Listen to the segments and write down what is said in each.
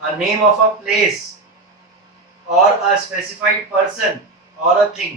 A name of a place or a specified person or a thing.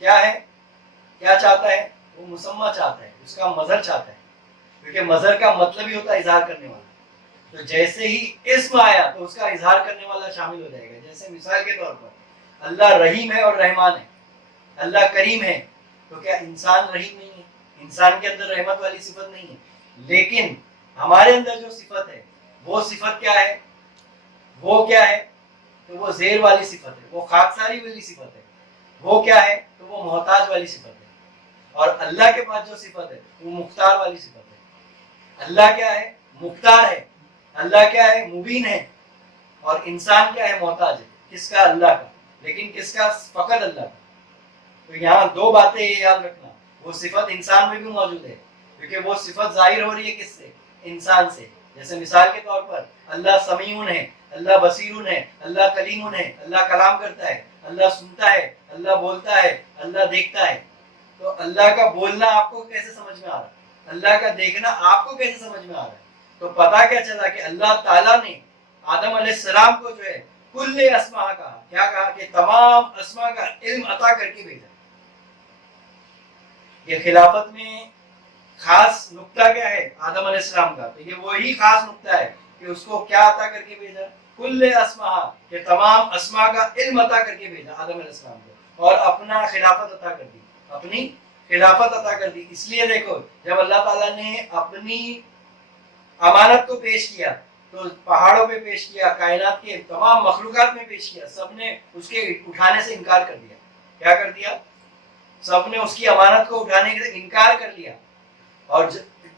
کیا ہے؟ کیا چاہتا ہے؟ وہ مسمہ چاہتا ہے، اس کا مظہر چاہتا ہے، کیونکہ مظہر کا مطلب ہی ہوتا ہے اظہار کرنے والا. تو جیسے ہی اسم آیا تو اس کا اظہار کرنے والا شامل ہو جائے گا. جیسے مثال کے طور پر اللہ رحیم ہے اور رحمان ہے، اللہ کریم ہے، تو کیا انسان رحیم نہیں ہے؟ انسان کے اندر رحمت والی صفت نہیں ہے، لیکن ہمارے اندر جو صفت ہے وہ صفت کیا ہے؟ وہ کیا ہے؟ تو وہ زیر والی صفت ہے، وہ خاکساری والی صفت ہے. وہ کیا ہے؟ تو وہ محتاج والی صفت ہے. اور اللہ کے پاس جو صفت ہے وہ مختار والی صفت ہے. اللہ کیا ہے؟ مختار ہے. اللہ کیا ہے؟ مبین ہے. اور انسان کیا ہے؟ محتاج ہے. کس کا؟ اللہ کا. لیکن کس کا؟ فقط اللہ کا. تو یہاں دو باتیں یاد رکھنا، وہ صفت انسان میں بھی موجود ہے، کیونکہ وہ صفت ظاہر ہو رہی ہے کس سے؟ انسان سے. جیسے مثال کے طور پر اللہ سمیعون ہے، اللہ بصیرون ہے، اللہ کلیمون ہے، اللہ کلام کرتا ہے، اللہ سنتا ہے، اللہ بولتا ہے، اللہ دیکھتا ہے. تو اللہ کا بولنا آپ کو کیسے سمجھ میں آ رہا ہے؟ اللہ کا دیکھنا آپ کو کیسے سمجھ میں آ رہا ہے؟ تو پتا کیا چلا کہ اللہ تعالیٰ نے آدم علیہ السلام کو جو ہے کل اسماء کہا. کیا کہا؟ کہ تمام اسماء کا علم عطا کر کے بھیجا. یہ خلافت میں خاص نقطہ کیا ہے آدم علیہ السلام کا؟ تو یہ وہی خاص نقطہ ہے کہ اس کو کیا عطا کر کے بھیجا؟ کل اسماء، کہ تمام اسماء کا علم عطا کر کے بھیجا آدم علیہ السلام کو، اور اپنا خلافت عطا کر دی، اپنی خلافت عطا کر دی. اس لیے دیکھو جب اللہ تعالیٰ نے اپنی امانت کو پیش کیا تو پہاڑوں پہ پیش کیا، کائنات کے تمام مخلوقات میں پیش کیا، سب نے اس کے اٹھانے سے انکار کر دیا. کیا کر دیا؟ سب نے اس کی امانت کو اٹھانے سے انکار کر لیا. اور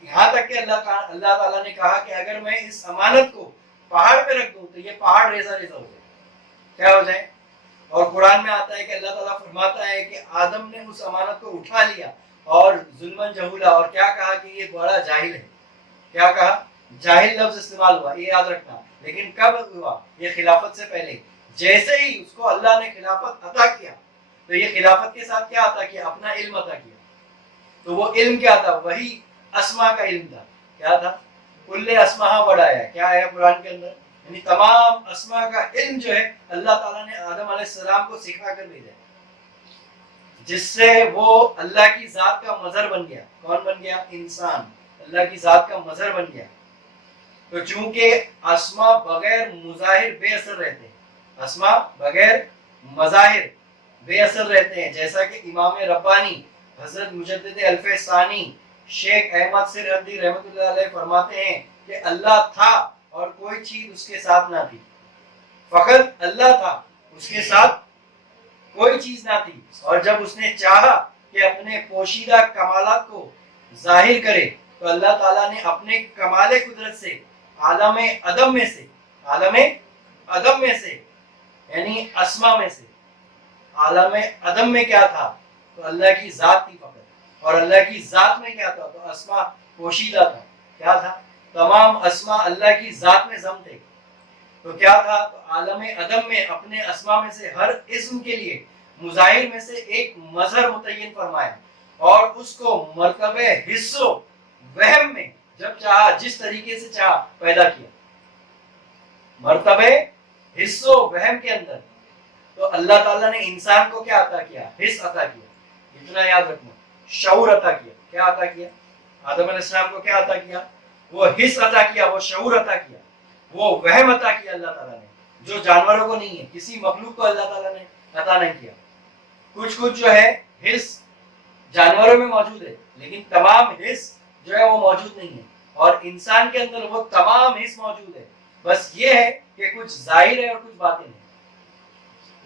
یہاں تک کہ اللہ تعالیٰ نے کہا کہ اگر میں اس امانت کو پہاڑ پہ رکھ دوں تو یہ پہاڑ ریزہ ریزہ ہو جائے. کیا ہو جائے؟ اور قرآن میں آتا ہے کہ اللہ تعالیٰ فرماتا ہے کہ آدم نے اس امانت کو اٹھا لیا اور ظلمن جہولا، اور کیا کہا کہ یہ بڑا جاہل ہے. کیا کہا؟ جاہل لفظ استعمال ہوا، یہ یاد رکھنا. لیکن کب ہوا؟ یہ خلافت سے پہلے. جیسے ہی اس کو اللہ نے خلافت عطا کیا تو یہ خلافت کے ساتھ کیا عطا کیا؟ اپنا علم عطا کیا. تو وہ علم کیا تھا؟ وہی اسماء کا علم تھا. کیا تھا؟ کل اسماء بڑھایا. کیا ہے قرآن کے اندر؟ یعنی تمام اسماء کا علم جو ہے اللہ تعالیٰ نے آدم علیہ السلام کو سکھا کر بھیجا، جس سے وہ اللہ کی ذات کا مظہر بن گیا. کون بن گیا؟ انسان اللہ کی ذات کا مظہر بن گیا. تو چونکہ اسماء بغیر مظاہر بے اثر رہتے ہیں، اسماء بغیر مظاہر بے اثر رہتے ہیں، جیسا کہ امام ربانی حضرت مجدد الف ثانی شیخ احمد سرہندی رحمۃ اللہ علیہ فرماتے ہیں کہ اللہ تھا اور کوئی چیز اس کے ساتھ نہ تھی. فقط اللہ تھا، اس کے ساتھ کوئی چیز نہ تھی. اور جب اس نے چاہا کہ اپنے پوشیدہ کمالات کو ظاہر کرے تو اللہ تعالیٰ نے اپنے کمال قدرت سے عالم عدم میں سے، عالم عدم میں سے یعنی اسماء میں سے، عالم عدم میں کیا تھا؟ تو اللہ کی ذات تھی فقط. اور اللہ کی ذات میں کیا تھا؟ تو اسماء پوشیدہ تھا. کیا تھا؟ تمام اسماء اللہ کی ذات میں ضم تھے. تو کیا تھا؟ تو عالم عدم میں اپنے اسماء میں سے ہر اسم کے لیے مظاہر میں سے ایک مظہر متعین فرمایا، اور اس کو مرتبہ حس و وہم میں جب چاہا جس طریقے سے چاہا پیدا کیا. مرتبہ حس و وہم کے اندر تو اللہ تعالیٰ نے انسان کو کیا عطا کیا؟ حس عطا کیا. اتنا یاد رکھنا. شعور عطا کیا. کیا عطا کیا؟ آدم علیہ السلام کو کیا عطا کیا؟ وہ حس عطا کیا، وہ شعور عطا کیا، وہ وہم عطا کیا اللہ تعالیٰ نے، جو جانوروں کو نہیں ہے، کسی مخلوق کو اللہ تعالیٰ نے عطا نہیں کیا. کچھ جو ہے حس جانوروں میں موجود ہے، لیکن تمام حس جو ہے وہ موجود نہیں ہے. اور انسان کے اندر وہ تمام حس موجود ہے. بس یہ ہے کہ کچھ ظاہر ہے اور کچھ باطن ہے.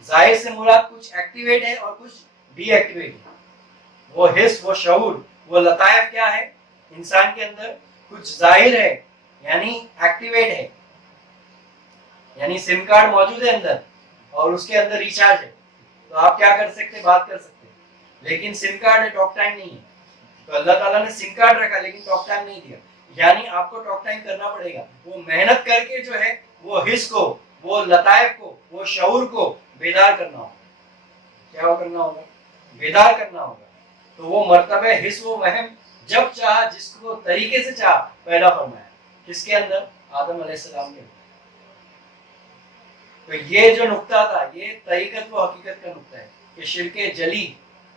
ظاہر سے مراد کچھ ایکٹیویٹ ہے اور کچھ ڈی ایکٹیویٹ ہے. وہ حس، وہ شعور، وہ لطائف کیا ہے انسان کے اندر؟ کچھ ظاہر ہے یعنی ایکٹیویٹ ہے، یعنی سم کارڈ موجود ہے اندر اور اس کے اندر ریچارج ہے، تو آپ کیا کر سکتے؟ بات کر سکتے. لیکن سم کارڈ ہے، ٹاک ٹائم نہیں ہے. تو اللہ تعالیٰ نے سم کارڈ رکھا لیکن ٹاک ٹائم نہیں دیا. یعنی آپ کو ٹاک ٹائم کرنا پڑے گا. وہ محنت کر کے جو ہے وہ حس کو، وہ لطائف کو، وہ شعور کو بیدار کرنا ہوگا. کیا کرنا ہوگا؟ بیدار کرنا ہوگا. تو وہ مرتبہ حس و وہم جب چاہا جس کو طریقے سے چاہا پیدا فرمایا. کس کے اندر؟ آدم علیہ السلام کے اندر. تو یہ جو نقطہ تھا یہ طریقت و حقیقت کا نقطہ ہے کہ شرک جلی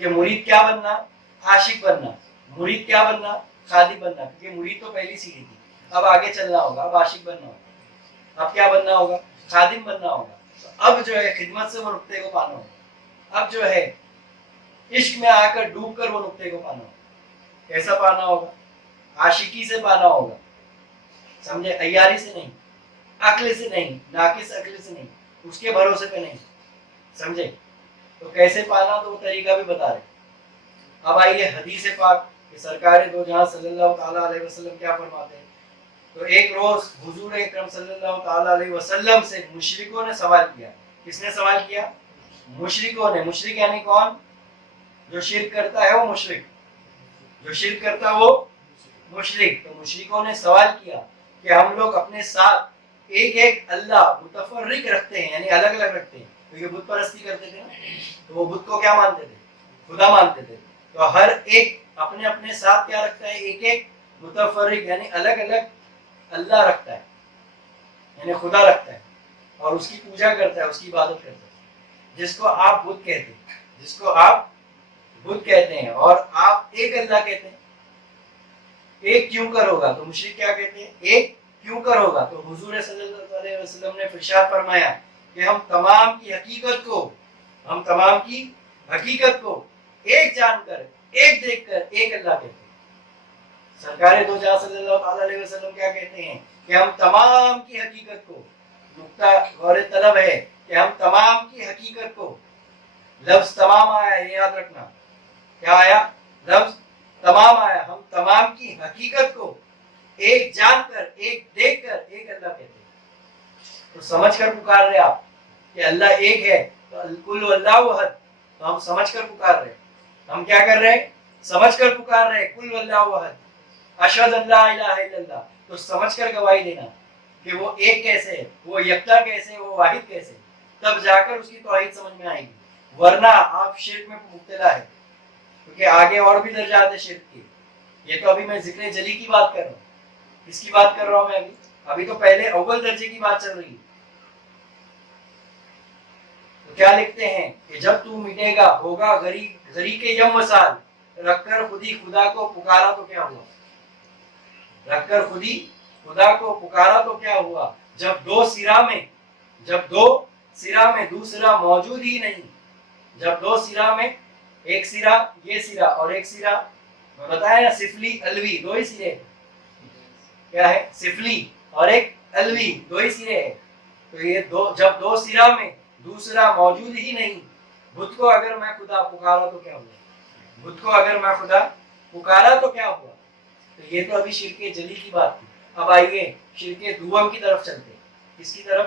کہ مرید کیا بننا؟ عاشق بننا. مرید کیا بننا؟ خادم بننا. کیونکہ مرید تو پہلی سیڑھی تھی, اب آگے چلنا ہوگا, اب عاشق بننا ہوگا, اب کیا بننا ہوگا؟ خادم بننا ہوگا. اب جو ہے خدمت سے وہ نقطے کو پانا ہوگا, اب جو ہے عشق میں آ کر ڈوب کر وہ نقطے کو پانا ہوگا. کیسا پانا ہوگا؟ عاشقی سے پانا ہوگا, سمجھے؟ عیاری سے نہیں, عقل سے نہیں, ناقص عقل سے نہیں, اس کے بھروسے پہ نہیں, سمجھے؟ تو کیسے پانا, تو وہ طریقہ بھی بتا رہے. اب آئیے حدیث پاک کہ سرکار دو جہاں صلی اللہ تعالیٰ علیہ وسلم کیا فرماتے ہیں. تو ایک روز حضور اکرم صلی اللہ تعالیٰ علیہ وسلم سے مشرکوں نے سوال کیا. کس نے سوال کیا؟ مشرکوں نے. مشرک یعنی کون؟ جو شرک کرتا ہے وہ مشرک, جو شرک کرتا ہے وہ مشرک. تو مشرکوں نے سوال کیا کہ ہم لوگ اپنے ساتھ ایک ایک اللہ متفرق رکھتے ہیں, یعنی الگ الگ رکھتے ہیں, کیونکہ بت پرستی کرتے تھے نا, تو وہ بت کو کیا مانتے تھے؟ خدا مانتے تھے. تو ہر ایک اپنے اپنے ساتھ کیا رکھتا ہے؟ ایک ایک متفرق یعنی الگ الگ اللہ رکھتا ہے, یعنی خدا رکھتا ہے, اور اس کی پوجا کرتا ہے, اس کی عبادت کرتا ہے, جس کو آپ بت کہتے ہیں, جس کو آپ بت کہتے ہیں, اور آپ ایک اللہ کہتے ہیں. ایک کیوں کر ہوگا؟ تو مشرک کیا کہتے ہیں؟ ایک کیوں کر ہوگا؟ تو حضور صلی اللہ علیہ وسلم نے ارشاد فرمایا کہ ہم تمام کی حقیقت کو, ہم تمام کی حقیقت کو ایک جان کر, ایک دیکھ کر ایک اللہ کہتے ہیں. سرکار دو جہاں صلی اللہ تعالیٰ علیہ وسلم کیا کہتے ہیں کہ ہم تمام کی حقیقت کو, نقطہ غور طلب ہے کہ ہم تمام کی حقیقت کو, لفظ تمام آیا ہے, یہ یاد رکھنا. کیا آیا؟ لفظ تمام آیا. ہم تمام کی حقیقت کو ایک جان کر, ایک دیکھ کر ایک اللہ کہتے ہیں. تو سمجھ کر پکار رہے آپ کہ اللہ ایک ہے, تو کل اللہ احد, تو ہم سمجھ کر پکار رہے. ہم کیا کر رہے ہیں؟ سمجھ کر پکار رہے, کل اللہ احد اشہد ان لا الہ الا اللہ. تو سمجھ کر گواہی دینا کہ وہ ایک کیسے ہے, وہ یکتا کیسے ہے, وہ واحد کیسے ہے, تب جا کر اس کی توحید سمجھ میں آئے گی. ورنہ آپ شرک میں مبتلا ہے, کیونکہ آگے اور بھی درجات ہے شرک کے. یہ تو ابھی میں ذکر جلی کی بات کر رہا ہوں. کس کی بات کر رہا ہوں میں ابھی تو پہلے اول درجے کی بات چل رہی ہے. تو کیا لکھتے ہیں کہ جب تو مٹے گا ہوگا غری کے یم وصال, رکھ کر خودی خدا کو پکارا تو کیا ہوا, رکھ کر خودی خدا کو پکارا تو کیا ہوا, جب دو سرا میں دوسرا موجود ہی نہیں, جب دو سرا میں, ایک سرا یہ سرا اور ایک سرا میں بتایا نا سفلی الوی, دو ہی سرے کیا ہے, سفلی اور ایک الوی, دو ہی سرے ہیں. تو یہ جب دو سرا میں دوسرا موجود ہی نہیں, بت کو اگر میں خدا پکارا تو کیا ہوا, بت کو اگر میں خدا پکارا تو کیا ہوا. تو یہ تو ابھی شرک جلی کی بات تھی. اب آئیے شرک دوم کی طرف چلتے ہیں. کس کی طرف؟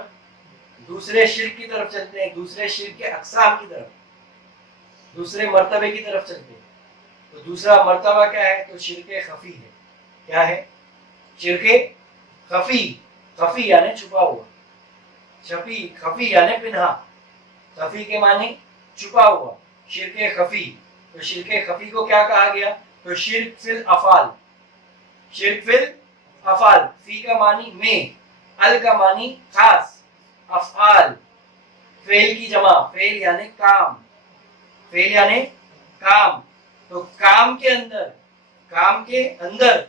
دوسرے شرک کی طرف چلتے ہیں, دوسرے شرک کے اقسام کی طرف, دوسرے مرتبے کی طرف چلتے ہیں. تو دوسرا مرتبہ کیا ہے؟ تو شرک خفی ہے. کیا ہے؟ شرک خفی. خفی یعنی چھپا ہوا, خفی یعنی پنہا, خفی کے معنی چھپا ہوا, شرک خفی. تو شرک خفی کو کیا کہا گیا؟ تو شرک فی الافعال, شرک فی الافعال, فی کا معنی میں, ال کا معنی خاص, افعال فعل کی جمع, فعل یعنی کام, فعل یعنی کام. تو کام کے اندر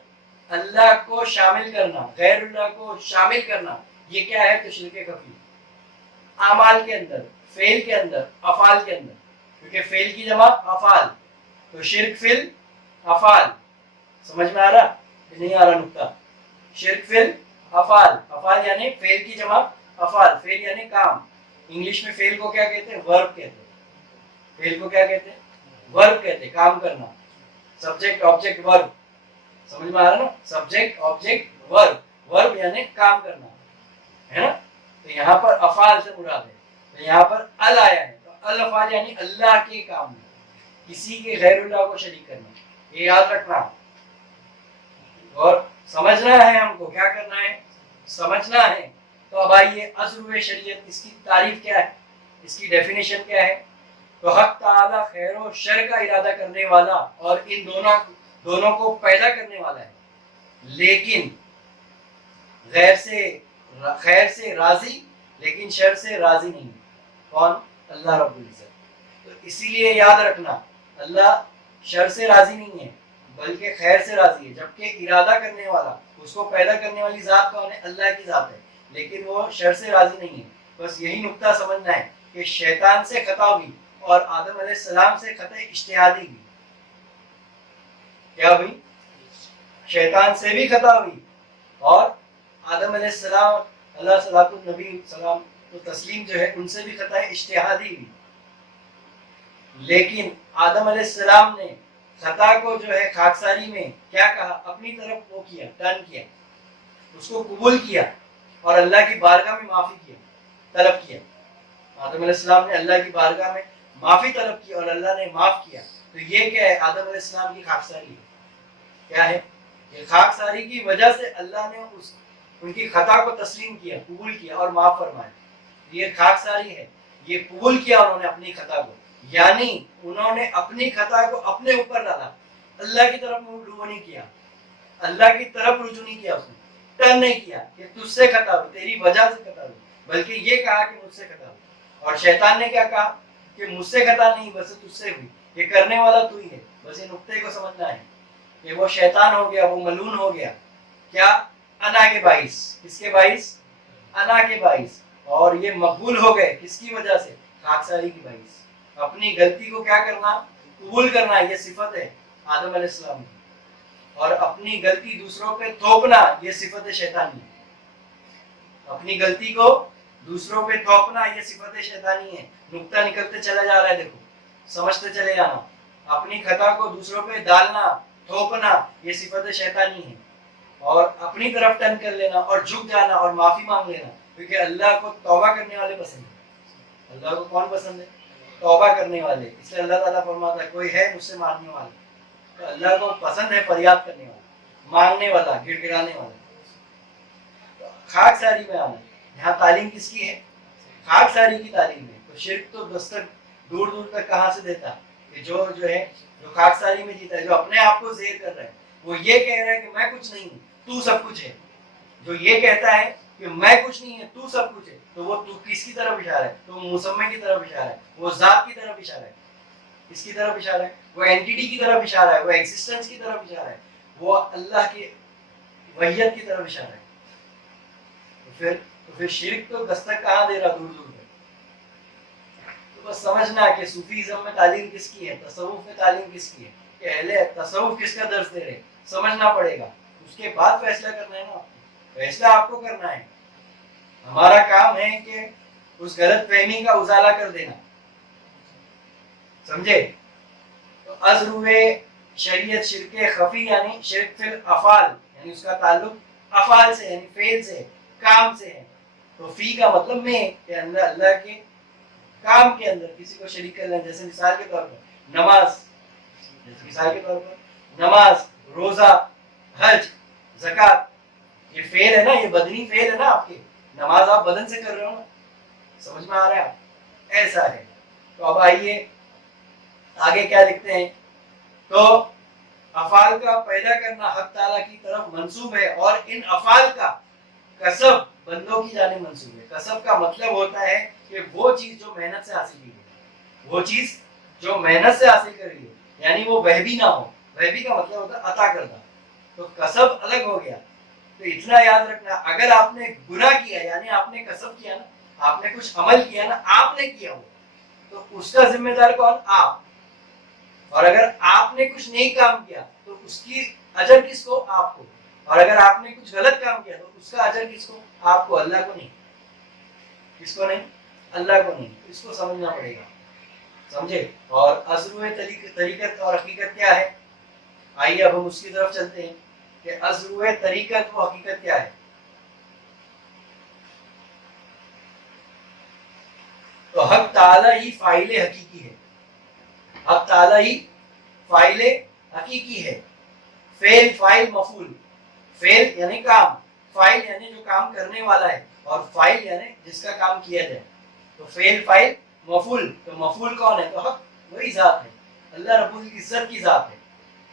اللہ کو شامل کرنا, غیر اللہ کو شامل کرنا, یہ کیا ہے؟ تو شرک خفی. اعمال کے اندر, فعل کے اندر, افعال کے اندر, کیونکہ فعل کی جمع افعال, تو شرک فی الافعال. سمجھ میں آ رہا کہ نہیں آ رہا نقطہ؟ شرک فی الافعال, افعال یعنی فعل کی جمع افعال, فعل یعنی کام. انگلش میں فعل کو کیا کہتے ہیں؟ ورب کہتے ہیں. فعل کو کیا کہتے ہیں؟ ورب کہتے ہیں, کام کرنا. سبجیکٹ آبجیکٹ ورب, سمجھ میں آ رہا نا؟ سبجیکٹ آبجیکٹ ورب, ورب یعنی کام کرنا ہے نا. تو یہاں پر افعال سے مراد ہے. تو یہاں پر ال آیا ہے, تو الافعال یعنی اللہ کے کام میں, کسی کے غیر اللہ کو شریک کرنا. یہ یاد رکھنا اور سمجھنا ہے. ہم کو کیا کرنا ہے؟ سمجھنا ہے. تو اب آئیے ازرو شریعت, اس کی تعریف کیا ہے, اس کی ڈیفینیشن کیا ہے؟ تو حق تعالی خیر و شر کا ارادہ کرنے والا اور ان دونوں کو پیدا کرنے والا ہے, لیکن خیر سے راضی لیکن شر سے راضی نہیں. کون؟ اللہ رب العزت. تو اسی لیے یاد رکھنا اللہ شر سے راضی نہیں ہے بلکہ خیر سے راضی ہے، جبکہ ارادہ کرنے والا، اس کو پیدا کرنے والی ذات کون ہے؟ اللہ کی ذات ہے، لیکن وہ شر سے راضی نہیں ہے۔ بس یہی نقطہ سمجھنا ہے کہ شیطان سے خطا ہوئی اور آدم علیہ السلام سے خطا اجتہادی ہوئی۔ کیا ہوئی؟ شیطان سے بھی خطا ہوئی اور آدم علیہ السلام، اللہ صلاۃ النبی سلام تو تسلیم جو ہے، ان سے بھی خطا اجتہادی ہوئی۔ لیکن آدم علیہ السلام نے خطا کو جو ہے خاکساری میں کیا کہا؟ اپنی طرف وہ کیا، ٹرن کیا، اس کو قبول کیا اور اللہ کی بارگاہ میں معافی کیا، طلب کیا۔ آدم علیہ السلام نے اللہ کی بارگاہ میں معافی طلب کی اور اللہ نے معاف کیا۔ تو یہ کیا ہے؟ آدم علیہ السلام کی خاکساری ہے۔ کیا ہے؟ کہ خاکساری کی وجہ سے اللہ نے ان کی خطا کو تسلیم کیا، قبول کیا اور معاف فرمایا۔ یہ خاکساری ہے، یہ قبول کیا انہوں نے اپنی خطا کو، یعنی انہوں نے اپنی خطا کو اپنے اوپر ڈالا، اللہ کی طرف رجوع نہیں کیا، اللہ کی طرف رجوع نہیں کیا، اس نے ٹرن نہیں کیا کہ تجھ سے خطا ہوئی، تیری وجہ سے خطا ہوئی، بلکہ یہ کہا کہ مجھ سے خطا ہوئی۔ اور شیطان نے کیا کہا؟ کہ مجھ سے خطا نہیں، بس تجھ سے ہوئی، یہ کرنے والا تو ہی ہے۔ بس یہ نقطے کو سمجھنا ہے کہ وہ شیطان ہو گیا، وہ ملعون ہو گیا، کیا؟ انا کے باعث۔ کس کے باعث؟ انا کے باعث۔ اور یہ مقبول ہو گئے کس کی وجہ سے؟ خاکساری کی باعث۔ اپنی غلطی کو کیا کرنا؟ قبول کرنا، یہ صفت ہے آدم علیہ السلام کی۔ اور اپنی غلطی دوسروں پہ تھوپنا، یہ صفت شیطانی ہے۔ اپنی غلطی کو دوسروں پہ تھوپنا، یہ صفت شیطانی ہے۔ نقطہ نکلتے چلا جا رہا ہے، دیکھو، سمجھتے چلے جانا۔ اپنی خطا کو دوسروں پہ ڈالنا، تھوپنا، یہ صفت شیطانی ہے۔ اور اپنی طرف ٹرن کر لینا اور جھک جانا اور معافی مانگ لینا، کیونکہ اللہ کو توبہ کرنے والے پسند ہے۔ اللہ کو کون پسند ہے؟ توبہ کرنے والے۔ اس لیے اللہ تعالیٰ فرماتا ہے کوئی ہے مجھ سے مانگنے والا، تو اللہ کو پسند ہے فریاد کرنے والا، مانگنے والا، گڑ گڑانے والا۔ خاک ساری میں آنا، یہاں تعلیم کس کی ہے؟ خاک ساری کی تعلیم ہے۔ تو شرک تو دستک دور دور تک کہاں سے دیتا؟ کہ جو ہے جو خاک ساری میں جیتا ہے، جو اپنے آپ کو زیر کر رہا ہے، وہ یہ کہہ رہا ہے کہ میں کچھ نہیں ہوں، تو سب کچھ ہے۔ جو یہ کہتا ہے کہ میں کچھ نہیں ہے، تو سب کچھ ہے، تو وہ تو کس کی طرف اشارہ ہے؟ تو مسمے کی طرف اشارہ ہے، وہ ذات کی طرف اشارہ ہے۔ کس کی طرف اشارہ ہے؟ وہ اینٹیٹی کی طرف اشارہ ہے، وہ ایگزسٹنس کی طرف اشارہ ہے، وہ اللہ کی وحیت کی طرف اشارہ ہے۔ تو پھر شرک تو دستک کہاں دے رہا؟ دور دور میں۔ تو بس سمجھنا کہ صوفیزم میں تعلیم کس کی ہے، تصوف میں تعلیم کس کی ہے، کہ اہل تصوف کس کا درس دے رہے، سمجھنا پڑے گا۔ اس کے بعد فیصلہ کرنا ہے نا، فیصلہ آپ کو کرنا ہے۔ ہمارا کام ہے کہ اس غلط فہمی کا ازالہ کر دینا، سمجھے؟ تو ازرو شریعت شرک خفی یعنی شرک فی الافعال، یعنی اس کا تعلق افعال سے، یعنی فعل سے، کام سے ہے۔ تو فی کا مطلب میں کہ اللہ کے کام کے اندر کسی کو شریک کر لینا، جیسے مثال کے طور پر نماز، جیسے مثال کے طور پر نماز، روزہ، حج، زکوٰۃ، یہ فعل ہے نا، یہ بدنی فعل ہے نا آپ کے۔ نماز آپ بدن سے کر رہے ہو نا، سمجھ میں آ رہا ہے؟ ایسا ہے۔ تو اب آئیے آگے کیا لکھتے ہیں؟ تو افعال کا پیدا کرنا حق تعالیٰ کی طرف منسوب ہے، اور ان افعال کا کسب بندوں کی جانب منسوب ہے۔ کسب کا مطلب ہوتا ہے کہ وہ چیز جو محنت سے حاصل کی ہے، وہ چیز جو محنت سے حاصل کری ہے، یعنی وہ وہبی نہ ہو۔ وہبی کا مطلب ہوتا ہے عطا کردہ۔ تو کسب الگ ہو گیا۔ تو اتنا یاد رکھنا، اگر آپ نے گناہ کیا، یعنی آپ نے کسب کیا نا، آپ نے کچھ عمل کیا نا، آپ نے کیا ہو، تو اس کا ذمہ دار کون؟ آپ۔ اور اگر آپ نے کچھ نیک کام کیا تو اس کی اجر کس کو؟ آپ کو۔ اور اگر آپ نے کچھ غلط کام کیا تو اس کا اجر کس کو؟ آپ کو، اللہ کو نہیں۔ کس کو نہیں؟ اللہ کو نہیں۔ اس کو سمجھنا پڑے گا، سمجھے؟ اور ازرو طریقت اور حقیقت کیا ہے؟ آئیے اب ہم اس کی طرف چلتے ہیں کہ ازرو طریقت و حقیقت کیا ہے۔ تو حق تعالیٰ ہی فاعل حقیقی ہے۔ حق تعالیٰ ہی فاعل حقیقی ہے۔ فعل، فاعل، مفعول۔ فعل یعنی کام، فاعل یعنی جو کام کرنے والا ہے، اور فاعل یعنی جس کا کام کیا جائے۔ تو فعل، فاعل، مفعول۔ تو مفعول کون ہے؟ تو حق وہی ذات ہے، اللہ رب العزت کی ذات ہے۔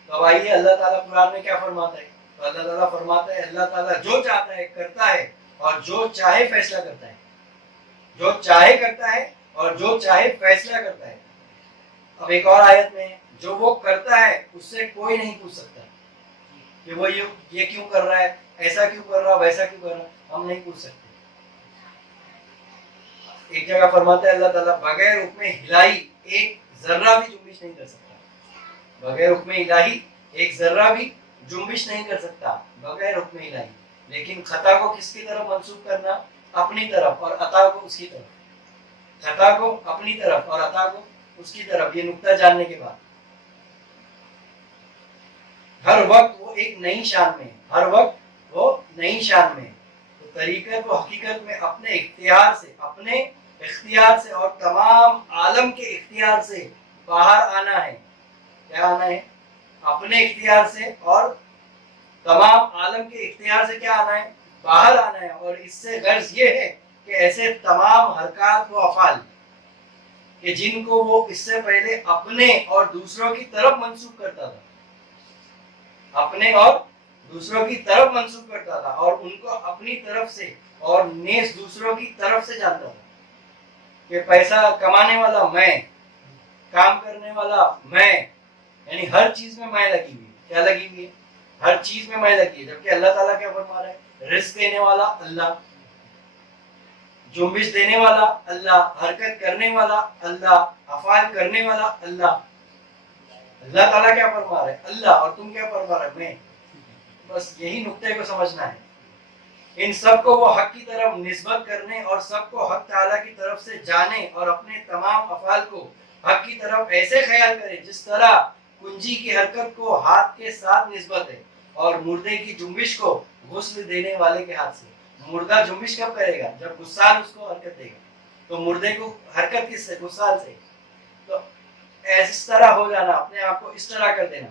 تو اب آئیے اللہ تعالیٰ قرآن میں کیا فرماتا ہے؟ تو اللہ تعالیٰ فرماتا ہے اللہ تعالیٰ جو چاہتا ہے کرتا ہے، اور جو چاہے فیصلہ کرتا ہے۔ جو چاہے کرتا ہے اور جو چاہے فیصلہ کرتا ہے۔ اب ایک اور آیت میں جو وہ کرتا ہے اس سے کوئی نہیں پوچھ سکتا کہ وہ یہ کیوں کر رہا ہے, ایسا کیوں کر رہا, ویسا کیوں کر رہا, ہم نہیں پوچھ سکتے. ایک جگہ فرماتا ہے اللہ تعالیٰ بغیر حکم الہی ایک ذرہ بھی جنبش نہیں کر سکتا. بغیر حکم الہی ایک ذرہ بھی جنبش نہیں کر سکتا بغیر حکم الہی. لیکن خطا کو کس کی طرف منسوب کرنا؟ اپنی طرف, اور عطا کو اس کی طرف. خطا کو اپنی طرف اور عطا کو اس کی طرف. یہ نقطہ جاننے کے بعد ہر وقت وہ ایک نئی شان میں, ہر وقت وہ نئی شان میں. تو طریقت و حقیقت میں اپنے اختیار سے اور تمام عالم کے اختیار سے باہر آنا ہے. کیا آنا ہے؟ اپنے اختیار سے اور تمام عالم کے اختیار سے کیا آنا ہے؟ باہر آنا ہے. اور اس سے غرض یہ ہے کہ ایسے تمام حرکات و افعال کہ جن کو وہ اس سے پہلے اپنے اور دوسروں کی طرف منسوب کرتا تھا, اپنے اور دوسروں کی طرف منسوب کرتا تھا, اور ان کو اپنی طرف سے اور نیز دوسروں کی طرف سے جانتا تھا کہ پیسہ کمانے والا میں, کام کرنے والا میں, یعنی ہر چیز میں لگی ہوئی ہے. کیا لگی ہوئی ہے؟ ہر چیز میں لگی ہے. جبکہ اللہ تعالیٰ کیا فرما رہا ہے؟ رزق دینے والا اللہ, جنبش دینے والا اللہ, حرکت کرنے والا اللہ, افعال کرنے والا اللہ. اللہ تعالیٰ کیا فرما رہا ہے؟ اللہ. اور تم کیا فرما رہے؟ میں. بس یہی نقطے کو سمجھنا ہے. ان سب کو وہ حق کی طرف نسبت کرنے اور سب کو حق تعالیٰ کی طرف سے جانے اور اپنے تمام افعال کو حق کی طرف ایسے خیال کرے جس طرح کنجی کی حرکت کو ہاتھ کے ساتھ نسبت ہے اور مردے کی جنبش کو غسل دینے والے کے ہاتھ سے. مردہ جنبش کب کرے گا؟ جب غسال اس کو حرکت دے گا. تو مردے کو حرکت کس سے؟ غسال سے. تو اس طرح ہو جانا, اپنے آپ کو اس طرح کر دینا,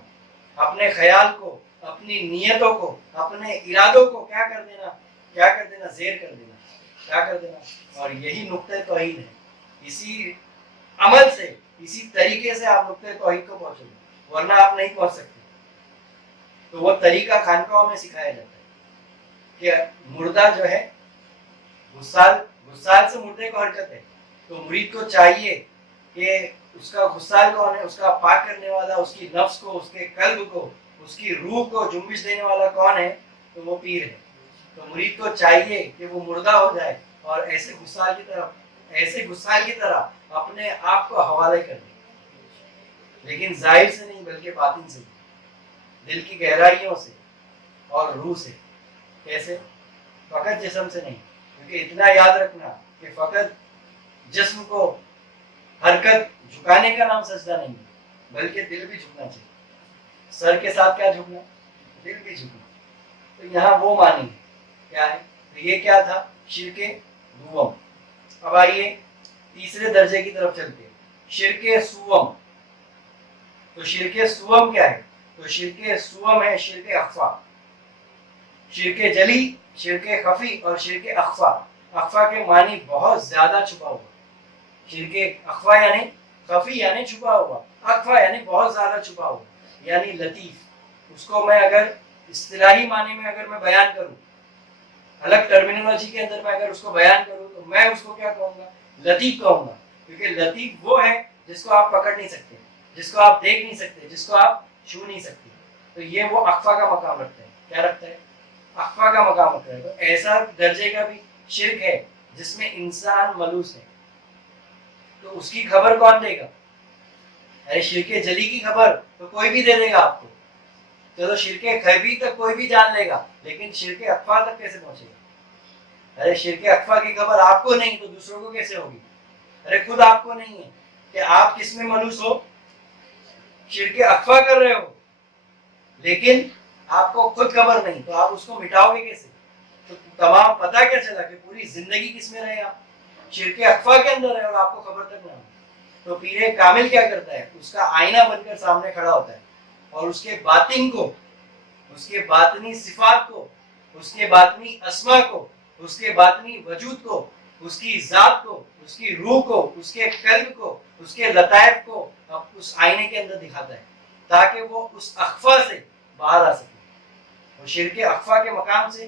اپنے خیال کو, اپنی نیتوں کو, اپنے ارادوں کو کیا کر دینا زیر کر دینا, کیا کر دینا. اور یہی نقطۂ توحید ہے. اسی عمل سے, اسی طریقے سے آپ نقطۂ توحید کو پہنچو گے, ورنہ آپ نہیں پہنچ سکتے. تو وہ طریقہ خانقاہوں میں سکھایا جاتا ہے کہ مردہ جو ہے غسال سے مردے کو حرکت ہے. تو مرید کو چاہیے کہ اس کا غسال کون ہے؟ اس کا پاک کرنے والا, اس کی نفس کو, اس کے قلب کو, اس کی روح کو جنبش دینے والا کون ہے؟ تو وہ پیر ہے. تو مرید کو چاہیے کہ وہ مردہ ہو جائے اور ایسے غسال کی طرح اپنے آپ کو حوالے کر دے, لیکن ظاہر سے نہیں بلکہ باطن سے, دل کی گہرائیوں سے اور روح سے. کیسے؟ فقط جسم سے نہیں, کیونکہ اتنا یاد رکھنا کہ فقط جسم کو حرکت جھکانے کا نام سجدہ نہیں ہے, بلکہ دل بھی جھکنا چاہیے. سر کے ساتھ کیا جھکنا؟ دل بھی جھکنا. تو یہاں وہ معنی ہے. کیا ہے؟ تو یہ کیا تھا؟ شرک دوم. اب آئیے تیسرے درجے کی طرف چلتے ہیں, شرک سوم. تو شرک سوم کیا ہے؟ تو شرک سوم ہے شرک اخفا, شرک جلی, شرک خفی اور شرک اخفا. اخفا کے معنی بہت زیادہ چھپا ہوا. شرک اخفا یعنی خفی یعنی چھپا ہوا, اخفا یعنی بہت زیادہ چھپا ہوا, یعنی لطیف. اس کو میں اگر اصطلاحی معنی میں اگر میں بیان کروں, الگ ٹرمینالوجی کے اندر میں اگر اس کو بیان کروں, تو میں اس کو کیا کہوں گا؟ لطیف کہوں گا. کیونکہ لطیف وہ ہے جس کو آپ پکڑ نہیں سکتے, جس کو آپ دیکھ نہیں سکتے, جس کو آپ چھو نہیں سکتے. تو یہ وہ اخفا کا مقام رکھتا ہے. کیا رکھتا ہے؟ اخفا کا مقام رکھتا ہے. تو ایسا درجے کا بھی شرک ہے جس میں انسان ملوث ہے. تو اس کی خبر کون دے گا؟ ارے شرک جلی کی خبر تو کوئی بھی دے دے گا آپ کو. چلو شرک خفی تک کوئی بھی جان لے گا, لیکن شرک اخفا تک کیسے پہنچے گا؟ ارے شرک اخفا کی خبر آپ کو نہیں تو دوسروں کو کیسے ہوگی؟ ارے خود آپ کو نہیں ہے کہ آپ کس میں ملوث ہو؟ شرک اخفا کر رہے ہو, لیکن آپ کو خود خبر نہیں, تو آپ اس کو مٹاؤ گے کیسے؟ تو تمام پتہ کیا چلا کہ پوری زندگی کس میں رہے آپ؟ شرک اخفا کے اندر ہے, اور آپ کو خبر تک نہ ہو. تو پیر کامل کیا کرتا ہے؟ اس کا آئینہ بن کر سامنے کھڑا ہوتا ہے, اور اس کے باطن کو, اس کے باطنی صفات کو, اس کے باطنی اسما کو, اس کے باطنی وجود کو, اس کی ذات کو, اس کی روح کو, اس کے قلب کو, اس کے لطائف کو اس آئینے کے اندر دکھاتا ہے, تاکہ وہ اس اخفا سے باہر آ سکے, وہ شرک اخفا کے مقام سے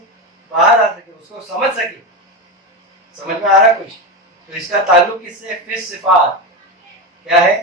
باہر آ سکے, اس کو سمجھ سکے. سمجھ میں آ رہا کچھ؟ تو اس کا تعلق کس سے؟ فی صفات. کیا ہے؟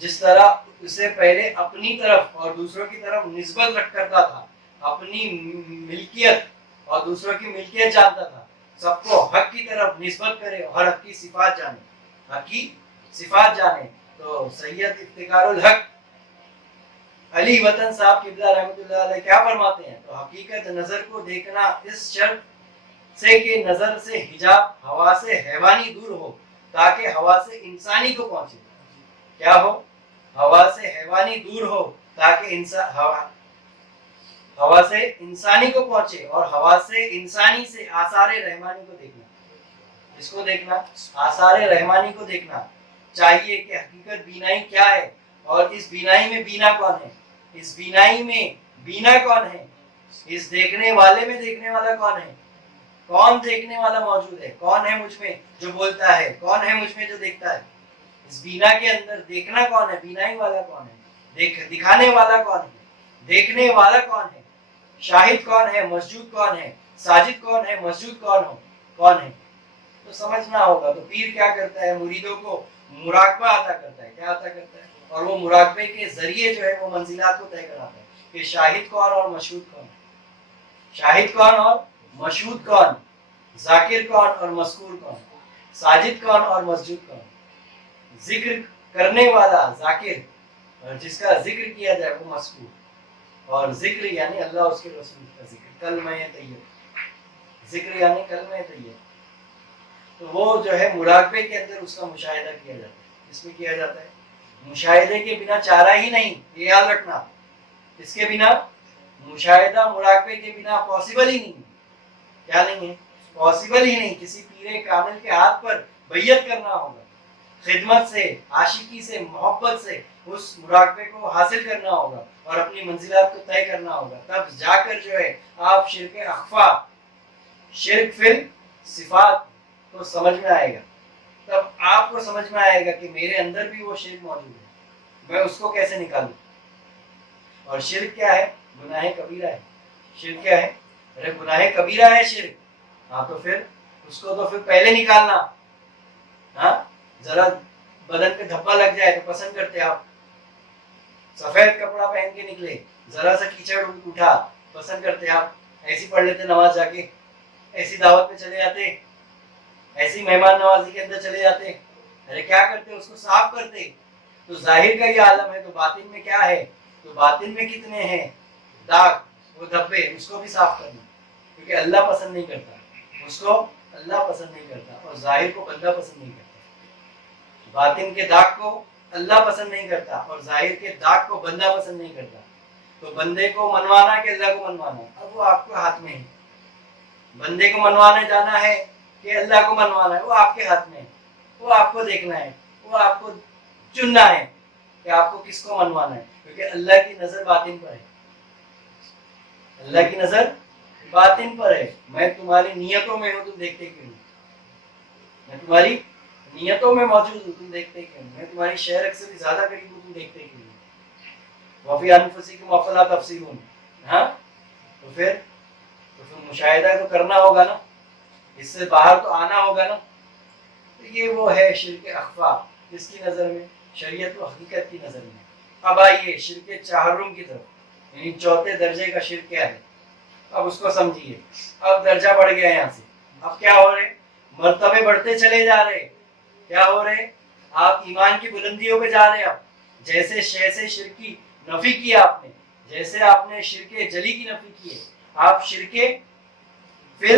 جس طرح اسے پہلے اپنی طرف اور دوسروں کی طرف نسبت رکھ کرتا تھا، اپنی ملکیت اور دوسروں کی ملکیت جانتا تھا، سب کو حق کی طرف نسبت کرے اور حق کی صفات جانے، حق کی صفات جانے. تو سید افتخار الحق علی وطن صاحب قبلہ رحمۃ اللہ علیہ کیا فرماتے ہیں؟ تو حقیقت نظر کو دیکھنا اس شرط سے کہ نظر سے حجاب حواس حیوانی دور ہو تاکہ حواس انسانی کو پہنچے. کیا ہو؟ حواس حیوانی دور ہو تاکہ حواس انسانی کو پہنچے، اور حواس انسانی سے آثار رحمانی کو دیکھنا. اس کو دیکھنا، آثار رحمانی کو دیکھنا چاہیے کہ حقیقت بینائی کیا ہے، اور اس بینائی میں بینا کون ہے، اس بینائی میں بینا کون ہے، اس دیکھنے والے میں دیکھنے والا کون ہے، کون دیکھنے والا موجود ہے، کون ہے مجھ میں جو بولتا ہے، کون ہے مجھ میں جو دیکھتا ہے. اس بینا کے اندر دیکھنا کون ہے، بینائی والا کون ہے، دکھانے والا کون ہے، دیکھنے والا کون ہے، شاہد کون ہے، مسجود کون ہے، ساجد کون ہے، مسجود کون ہے. تو سمجھنا ہوگا. تو پیر کیا کرتا ہے؟ مریدوں کو مراقبہ عطا کرتا ہے. کیا عطا کرتا ہے؟ اور وہ مراقبے کے ذریعے جو ہے وہ منزلات کو طے کراتا ہے کہ شاہد کون اور مشہود کون، شاہد کون اور مشہود کون، ذاکر کون اور مذکور کون، ساجد کون اور مسجود کون، ذکر کرنے والا ذاکر اور جس کا ذکر کیا جائے وہ مذکور. اور ذکر یعنی اللہ اس کے رسول کا ذکر، کلمہ طیب، ذکر یعنی کلمہ طیب. تو وہ جو ہے مراقبے کے اندر اس کا مشاہدہ کیا جاتا ہے. اس میں کیا جاتا ہے مشاہدے کے بنا چارہ ہی نہیں، یہ یاد رکھنا. اس کے بنا مشاہدہ مراقبے کے بنا پاسبل ہی نہیں. کیا نہیں ہے؟ پاسبل ہی نہیں. کسی پیر کامل کے ہاتھ پر بیعت کرنا ہوگا، خدمت سے، عاشقی سے، محبت سے اس مراقبے کو حاصل کرنا ہوگا اور اپنی منزلات کو طے کرنا ہوگا. تب جا کر جو ہے آپ شرک اخفا، شرک فی صفات کو سمجھ میں آئے گا. تب آپ کو سمجھ میں آئے گا کہ میرے اندر بھی وہ شرک موجود ہے، میں اس کو کیسے نکالوں. اور شرک کیا ہے؟ گناہ کبیرہ ہے. شرک کیا ہے؟ ارے گناہ کبیرہ ہے شرک. ہاں تو پھر اس کو تو پھر پہلے نکالنا. ہاں ذرا بدن پہ دھبا لگ جائے تو پسند کرتے آپ، سفید کپڑا پہن کے نکلے، ذرا سا کیچڑ اٹھا پسند کرتے آپ، ایسی پڑھ لیتے نماز جا کے، ایسی دعوت پہ چلے جاتے، ایسی مہمان نوازی کے اندر چلے جاتے. ارے کیا کرتے؟ اس کو صاف کرتے. تو ظاہر کا یہ عالم ہے، تو باطن میں کیا ہے؟ تو باطن میں کتنے ہیں داغ، وہ دھبے، اس کو بھی صاف کرنا. کیونکہ اللہ پسند نہیں کرتا، اس کو اللہ پسند نہیں کرتا، اور ظاہر کو بندہ پسند نہیں کرتا. باطن کے داغ کو اللہ پسند نہیں کرتا اور ظاہر کے داغ کو بندہ پسند نہیں کرتا. تو بندے کو منوانا کہ اللہ کو منوانا، اب وہ آپ کے ہاتھ میں ہے. بندے کو منوانے جانا ہے کہ اللہ کو منوانا ہے، وہ آپ کے ہاتھ میں ہے. وہ آپ کو دیکھنا ہے، وہ آپ کو چننا ہے کہ آپ کو کس کو منوانا ہے. کیونکہ اللہ کی نظر باطن پر ہے، اللہ کی نظر باطن پر ہے. میں تمہاری نیتوں میں ہوں، تم دیکھتے کیوں نہیں؟ میں تمہاری نیتوں میں موجود ہوں، تم دیکھتے کیوں نہیں؟ میں تمہاری شہرک سے بھی زیادہ قریب ہوں، تم دیکھتے کیوں نہیں؟ وفی انفسکم افلا تبصرون. ہاں تو پھر مشاہدہ تو کرنا ہوگا نا، اس سے باہر تو آنا ہوگا نا. تو یہ وہ ہے شرک اخفا، جس کی نظر میں، شریعت و حقیقت کی نظر میں. اب آئیے شرک چہرم کی طرف، یعنی چوتھے درجے کا شرک کیا ہے. اب اس کو سمجھیے. اب درجہ بڑھ گیا یہاں سے. اب کیا ہو رہے؟ مرتبے بڑھتے چلے جا رہے. کیا ہو رہے؟ آپ ایمان کی بلندیوں پہ جا رہے. اب جیسے شے سے شرک کی نفی کی آپ نے، جیسے آپ نے شرک جلی کی نفی کی ہے، آپ شرک فی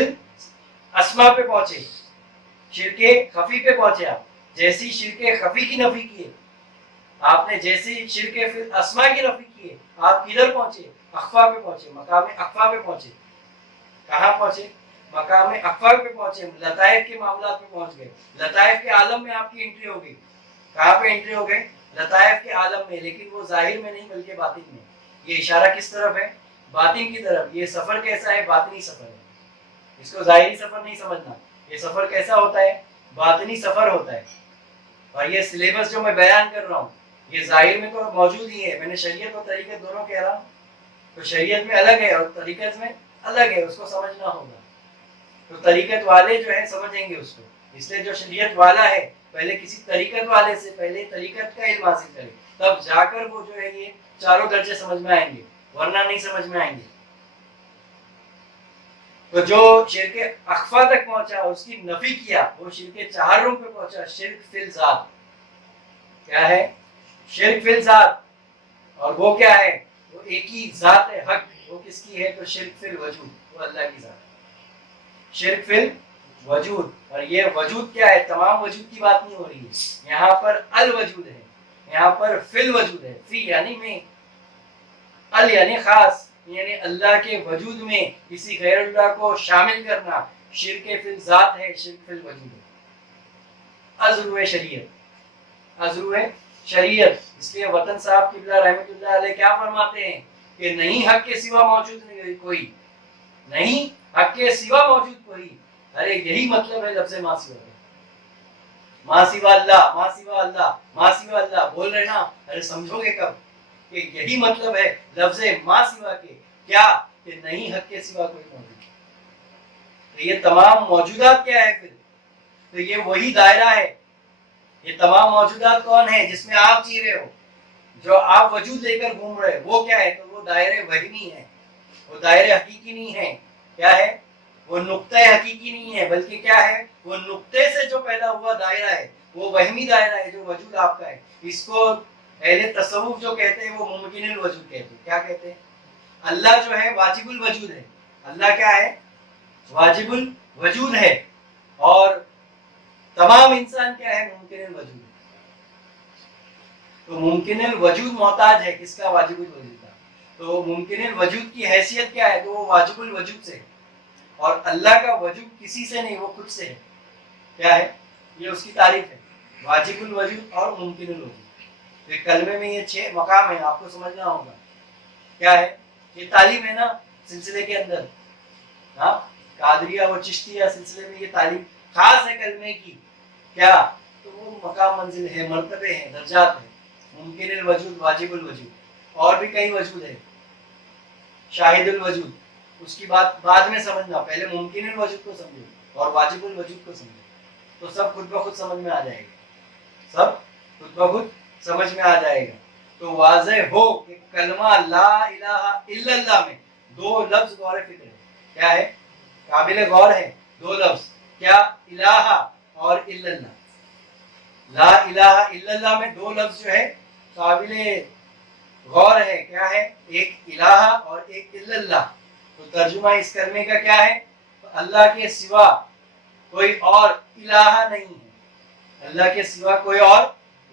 اسما پہ پہنچے، شرک خفی پہ پہنچے. آپ جیسی شرک خفی کی نفی کی ہے آپ نے، جیسی شرک فی اسما کی نفی کی ہے، آپ کدھر پہنچے؟ اخفا پہ پہنچے، مقام اخفا پہ پہنچے. کہاں پہنچے؟ مقام اخفا پہ پہنچے. لطائف کے معاملات پہ پہنچ گئے. لطائف کے عالم میں آپ کی انٹری ہو گئی. کہاں پہ انٹری ہو گئے؟ لطائف کے عالم میں. لیکن وہ ظاہر میں نہیں بلکہ باطن میں. یہ اشارہ کس طرف ہے؟ باطن کی طرف. یہ سفر کیسا ہے؟ باطنی سفر ہے. اس کو ظاہری سفر نہیں سمجھنا. یہ سفر کیسا ہوتا ہے؟ باطنی سفر ہوتا ہے. اور یہ سلیبس جو میں بیان کر رہا ہوں یہ ظاہر میں تو موجود ہی ہے. میں نے شریعت اور طریقت دونوں کہہ رہا ہوں. تو شریعت میں الگ ہے اور طریقت میں الگ ہے، اس کو سمجھنا ہوگا. تو طریقت والے جو ہے سمجھیں گے اس کو. اس لیے جو شریعت والا ہے پہلے کسی طریقت والے سے پہلے طریقت کا علم حاصل کرے، تب جا کر وہ جو ہے یہ چاروں درجے سمجھ میں آئیں گے، ورنہ نہیں سمجھ میں آئیں گے۔ تو جو شرک اخفا تک پہنچا اس کی نفی کیا، وہ شرک چہارم پہ پہنچا، شرک فی الذات۔ کیا ہے؟ شرک فی الذات، اور وہ کیا ہے؟ وہ ایک ہی ذات ہے حق، وہ کس کی ہے؟ تو شرک فی الوجود، وہ اللہ کی ذات ہے، شرک فی الوجود۔ اور یہ وجود کیا ہے؟ تمام وجود کی بات نہیں ہو رہی ہے یہاں پر، الوجود ہے یہاں پر، فی الوجود ہے، فی یعنی میں، ال یعنی خاص، یعنی اللہ کے وجود میں کسی غیر اللہ کو شامل کرنا شرک فی الذات ہے، شرک فی الوجود ہے، ازرو شریعت، ازرو شریعت۔ اس لیے وطن صاحب قبلہ رحمۃ اللہ علیہ کیا فرماتے ہیں کہ نہیں حق کے سوا موجود نہیں کوئی، نہیں حق کے سوا موجود کوئی۔ ارے یہی مطلب ہے لفظ ما سوا، ما سوا اللہ، ما سوا اللہ، ما سوا اللہ بول رہے نا، ارے سمجھو گے کب کہ یہی مطلب ہے لفظ ما سوا کے، کیا کہ نہیں حق کے سوا کوئی موجود۔ تو یہ تمام موجودات کیا ہے پھر؟ تو یہ وہی دائرہ ہے، یہ تمام موجودات کون ہیں جس میں آپ جی رہے ہو، جو آپ وجود لے کر گھوم رہے، وہ کیا ہے؟ تو وہ دائرے وہمی ہے، وہ دائرے حقیقی نہیں ہے۔ کیا ہے؟ وہ نقطہ حقیقی نہیں ہے، بلکہ کیا ہے؟ وہ نقطے سے جو پیدا ہوا دائرہ ہے، وہ وہمی دائرہ ہے جو وجود آپ کا ہے۔ اس کو اہل تصوف جو کہتے ہیں وہ ممکن الوجود کہتے ہیں۔ کیا کہتے ہیں؟ اللہ جو ہے واجب الوجود ہے، اللہ کیا ہے؟ واجب الوجود ہے، اور تمام انسان کیا ہے؟ ممکن الوجود ہے۔ تو ممکن الوجود محتاج ہے کس کا؟ واجب الوجود کا۔ تو ممکن الوجود کی حیثیت کیا ہے؟ تو وہ واجب الوجود سے، اور اللہ کا وجود کسی سے نہیں، وہ خود سے ہے۔ کیا ہے؟ یہ اس کی تعریف ہے، واجب الوجود اور ممکن الوجود۔ تو کلمے میں یہ 6 مقام ہیں، آپ کو سمجھنا ہوگا۔ کیا ہے؟ یہ تعلیم ہے نا سلسلے کے اندر، ہاں قادریہ اور چشتیہ سلسلے میں یہ تعلیم خاص ہے کلمے کی۔ کیا؟ تو وہ مقام منزل ہے، مرتبے ہیں، درجات ہیں، ممکن الوجود، واجب الوجود، اور بھی کئی وجود ہے، شاہد الوجود، اس کی بات بعد میں سمجھنا، پہلے ممکن الوجود کو سمجھو اور واجب الوجود کو سمجھو، تو سب خود بخود سمجھ میں آ جائے گا، سب خود بخود سمجھ میں آ جائے گا۔ تو واضح ہو کہ کلمہ لا الہ الا اللہ میں 2 لفظ غور فکر ہے۔ کیا ہے؟ قابل غور ہے 2 لفظ، کیا؟ الہ اور الا اللہ۔ لا الہ الا اللہ میں 2 لفظ جو ہے قابل غور ہے، کیا ہے؟ ایک الہ اور ایک الا اللہ۔ تو ترجمہ اس کلمے کا کیا ہے؟ اللہ کے سوا کوئی اور الہ نہیں ہے، اللہ کے سوا کوئی اور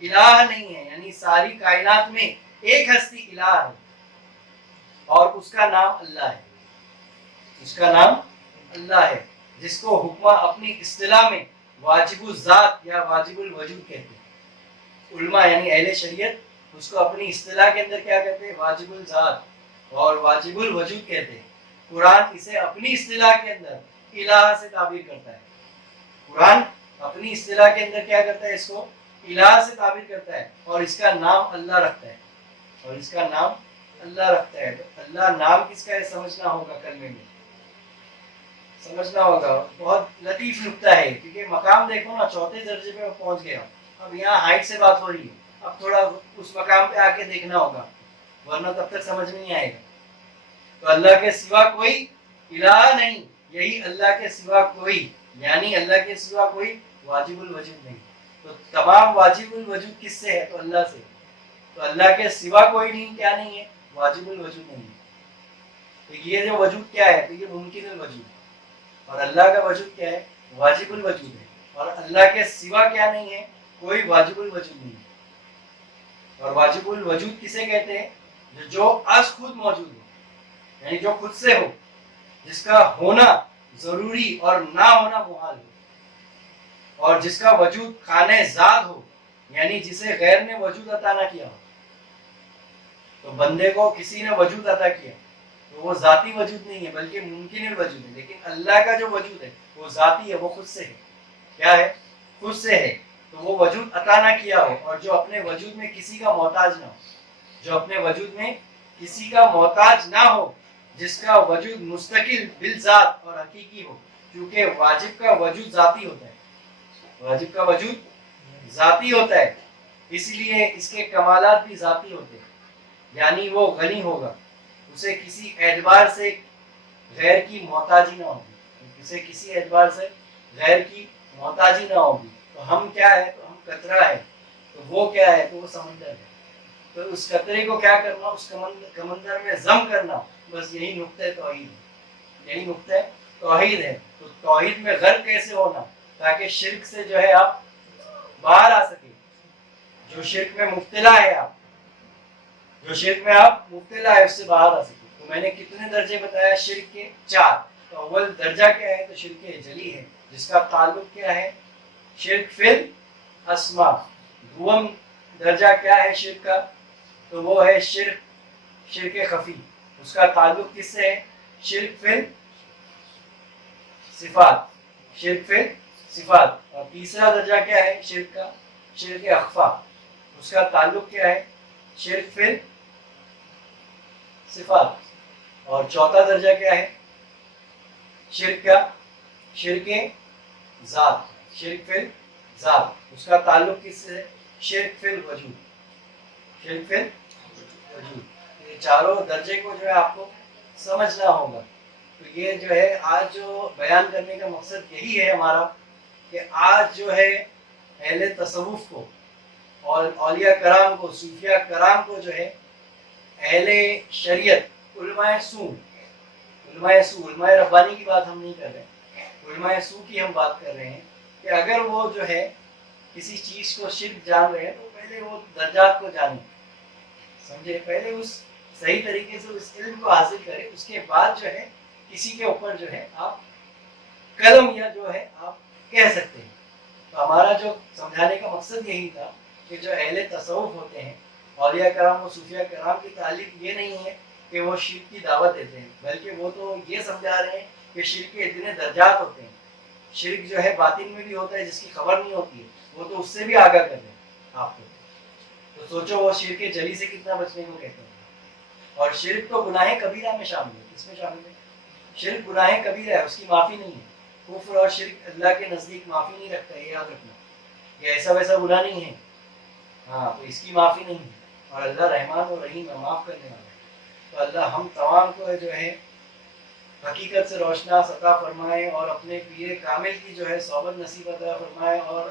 الہ نہیں ہے، یعنی ساری کائنات میں ایک ہستی الہ ہے، اور اس کا نام اللہ ہے، اس کا نام اللہ ہے، جس کو حکمہ اپنی اصطلاح میں واجب الذات یا واجب الوجود کہتے ہیں۔ علماء یعنی اہل شریعت اس کو اپنی اصطلاح کے اندر کیا کہتے ہیں؟ واجب الذات اور واجب الوجود کہتے ہیں۔ قرآن اسے اپنی اصطلاح کے اندر الہ سے تعبیر کرتا ہے، قرآن اپنی اصطلاح کے اندر کیا کرتا ہے؟ اس کو الہ سے تعبیر کرتا ہے، اور اس کا نام اللہ رکھتا ہے، اور اس کا نام اللہ رکھتا ہے۔ تو اللہ نام کس کا ہے سمجھنا ہوگا، کلمے میں سمجھنا ہوگا۔ بہت لطیف نکتہ ہے، کیونکہ مقام دیکھو نا 4تھے درجے پہ پہنچ گیا، اب یہاں ہائٹ سے بات ہو رہی ہے، اب تھوڑا اس مقام پہ آ کے دیکھنا ہوگا، ورنہ تب تک سمجھ میں نہیں آئے گا۔ تو اللہ کے سوا کوئی الہ نہیں، یہی اللہ کے سوا کوئی، یعنی اللہ کے سوا کوئی واجب الوجود نہیں۔ تو تمام واجب الوجود کس سے ہے؟ تو اللہ سے۔ تو اللہ کے سوا کوئی نہیں، کیا نہیں ہے؟ واجب الوجود نہیں ہے۔ تو یہ جو وجود کیا ہے؟ تو یہ ممکن الوجود، اور اللہ کا وجود کیا ہے؟ واجب الوجود ہے، اور اللہ کے سوا کیا نہیں ہے؟ کوئی واجب الوجود نہیں ہے۔ اور واجب الوجود کسے کہتے ہیں؟ جو از خود موجود ہو، یعنی جو خود سے ہو، جس کا ہونا ضروری اور نہ ہونا محال ہو، اور جس کا وجود خانہ ذات ہو، یعنی جسے غیر نے وجود عطا نہ کیا ہو۔ تو بندے کو کسی نے وجود عطا کیا تو وہ ذاتی وجود نہیں ہے بلکہ ممکن الوجود ہے، لیکن اللہ کا جو وجود ہے وہ ذاتی ہے، وہ خود سے ہے۔ کیا ہے؟ خود سے ہے۔ تو وہ وجود عطا نہ کیا ہو، اور جو اپنے وجود میں کسی کا محتاج نہ ہو، جو اپنے وجود میں کسی کا محتاج نہ ہو، جس کا وجود مستقل بالذات اور حقیقی ہو، کیونکہ واجب کا وجود ذاتی ہوتا ہے، واجب کا وجود ذاتی ہوتا ہے، اس لیے اس کے کمالات بھی ذاتی ہوتے ہیں، یعنی وہ غنی ہوگا، اسے کسی اعتبار سے غیر کی محتاجی نہ ہوگی، اسے کسی اعتبار سے غیر کی محتاجی نہ ہوگی۔ تو ہم کیا ہے؟ تو ہم قطرہ ہے، تو وہ کیا ہے؟ تو وہ سمندر ہے۔ تو اس قطرے کو کیا کرنا؟ اس سمندر میں ضم کرنا، بس یہی نقطہ توحید ہے، یہی نقطہ توحید ہے۔ تو توحید میں غرق کیسے ہونا؟ تاکہ شرک سے جو ہے آپ باہر آ سکے، جو شرک میں مبتلا ہے آپ، جو شرک میں آپ مبتلا ہے، اس سے باہر آ سکے۔ تو میں نے کتنے درجے بتایا شرک کے؟ 4۔ تو اول درجہ کیا ہے؟ تو شرک جلی ہے، جس کا تعلق کیا ہے؟ شرک فی الاسماء۔ دوم درجہ کیا ہے شرک کا؟ تو وہ ہے شرک خفی، اس کا تعلق کس سے ہے؟ شرک فی صفات، شرک فی صفات۔ اور تیسرا درجہ کیا ہے شرک کا؟ شرک اخفا، اس کا تعلق کیا ہے؟ شرک فی صفات۔ اور چوتھا درجہ کیا ہے شرک کا؟ شرک ذات، شرک فی ذات، اس کا تعلق کس سے ہے؟ شرک فی الوجود، شرک فی الوجود۔ یہ چاروں درجے کو جو ہے آپ کو سمجھنا ہوگا۔ تو یہ جو ہے آج جو بیان کرنے کا مقصد یہی ہے ہمارا، کہ آج جو ہے اہل تصوف کو اور اولیاء کرام کو، صوفیاء کرام کو جو ہے اہل شریعت، علماء سو، علماء ربانی کی بات ہم نہیں کر رہے، علماء سو کی ہم بات کر رہے ہیں، کہ اگر وہ جو ہے کسی چیز کو شرک جان رہے ہیں تو پہلے وہ درجات کو جانیں، سمجھے، پہلے اس صحیح طریقے سے اس علم کو حاصل کریں، اس کے بعد جو ہے کسی کے اوپر جو ہے آپ قلم یا جو ہے آپ کہہ سکتے ہیں۔ تو ہمارا جو سمجھانے کا مقصد یہی تھا کہ جو اہل تصوف ہوتے ہیں، اولیاء کرام و صوفیاء کرام کی تعلیم یہ نہیں ہے کہ وہ شرک کی دعوت دیتے ہیں، بلکہ وہ تو یہ سمجھا رہے ہیں کہ شرک کے اتنے درجات ہوتے ہیں، شرک جو ہے باطن میں بھی ہوتا ہے جس کی خبر نہیں ہوتی ہے، وہ تو اس سے بھی آگاہ کر رہے ہیں آپ کو۔ تو سوچو وہ شرک جلی سے کتنا بچنے کو کہتے ہیں۔ اور شرک تو گناہ کبیرہ میں شامل ہے، کس میں شامل ہے؟ شرک گناہ کبیرہ ہے، اس کی معافی نہیں ہے۔ کفر اور شرک اللہ کے نزدیک معافی نہیں رکھتا، یہ یاد رکھنا، یہ ایسا ویسا گناہ نہیں ہے، ہاں، تو اس کی معافی نہیں ہے، اور اللہ رحمان و رحیم ہے، معاف کرنے والا ہے۔ تو اللہ ہم تمام کو جو ہے حقیقت سے روشناس عطا فرمائے، اور اپنے پیر کامل کی جو ہے صحبت نصیب عطا فرمائے، اور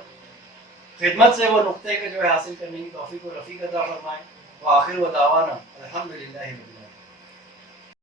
خدمت سے وہ نقطے کو جو ہے حاصل کرنے کی توفیق و رفیق عطا فرمائے۔ وآخر دعوانا الحمدللہ۔